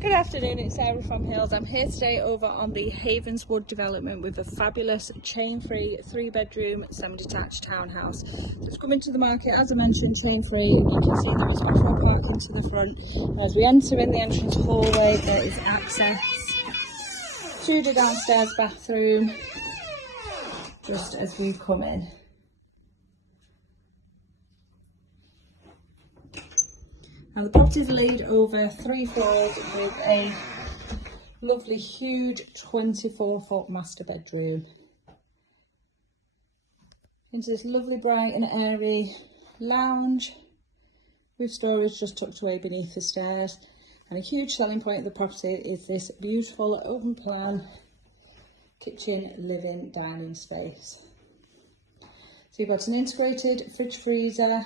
Good afternoon, it's Sarah from Hills. I'm here today over on the Havenswood development with a fabulous chain-free 3-bedroom semi-detached townhouse. So it's coming to the market, as I mentioned, chain-free. You can see there is off-road parking to the front. As we enter in the entrance hallway, there is access to the downstairs bathroom just as we come in. Now the property is laid over 3 floors with a lovely huge 24-foot master bedroom. Into this lovely bright and airy lounge with storage just tucked away beneath the stairs. And a huge selling point of the property is this beautiful open plan kitchen, living, dining space. So you've got an integrated fridge freezer,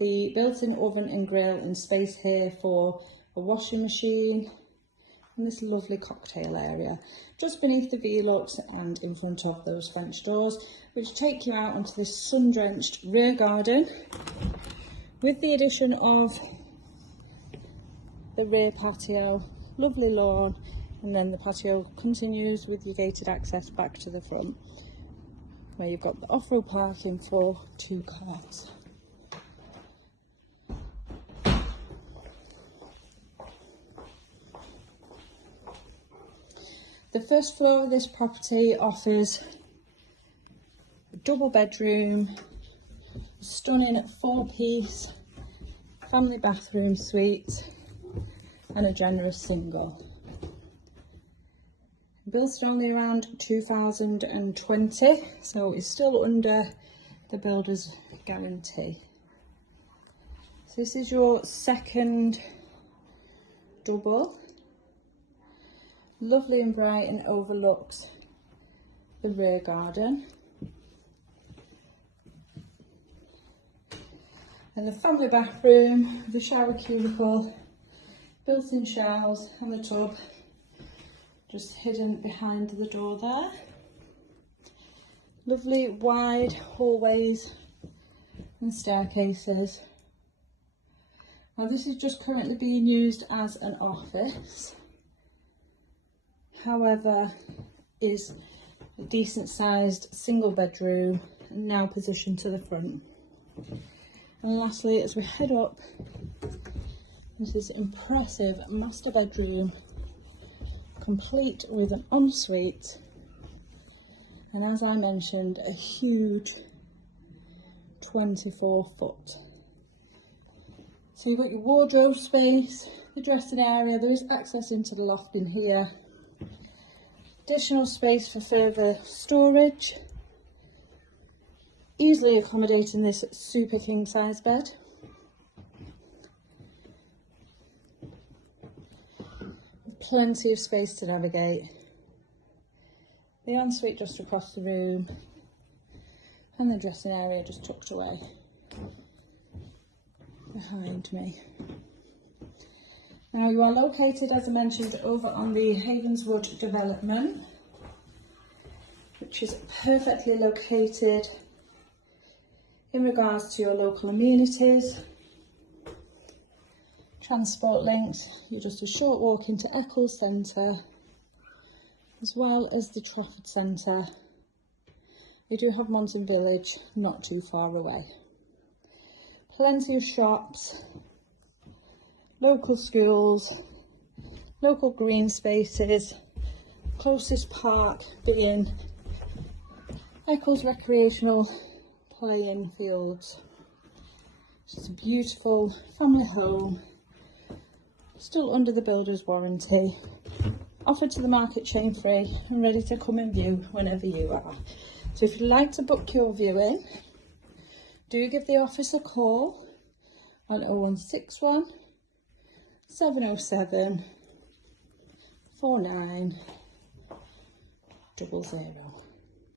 the built-in oven and grill, and space here for a washing machine, and this lovely cocktail area just beneath the Velux and in front of those French doors, which take you out onto this sun-drenched rear garden with the addition of the rear patio, lovely lawn, and then the patio continues with your gated access back to the front where you've got the off-road parking for 2 cars. The first floor of this property offers a double bedroom, a stunning 4-piece family bathroom suite, and a generous single. Built only around 2020, so it's still under the builder's guarantee. So this is your second double. Lovely and bright, and overlooks the rear garden. And the family bathroom, the shower cubicle, built-in showers, and the tub just hidden behind the door there. Lovely wide hallways and staircases. Now this is just currently being used as an office. However, is a decent sized single bedroom, now positioned to the front. And lastly, as we head up, this is impressive master bedroom, complete with an ensuite, and as I mentioned, a huge 24-foot. So you've got your wardrobe space, the dressing area, there is access into the loft in here. Additional space for further storage, easily accommodating this super king size bed. Plenty of space to navigate. The ensuite just across the room, and the dressing area just tucked away behind me. Now you are located, as I mentioned, over on the Havenswood development, which is perfectly located in regards to your local amenities, transport links. You're just a short walk into Eccles Centre, as well as the Trafford Centre. You do have Mountain Village not too far away. Plenty of shops, local schools, local green spaces, closest park being Eccles recreational playing fields. It's a beautiful family home, still under the builder's warranty, offered to the market chain free, and ready to come and view whenever you are. So if you'd like to book your viewing, do give the office a call on 0161 707 4900.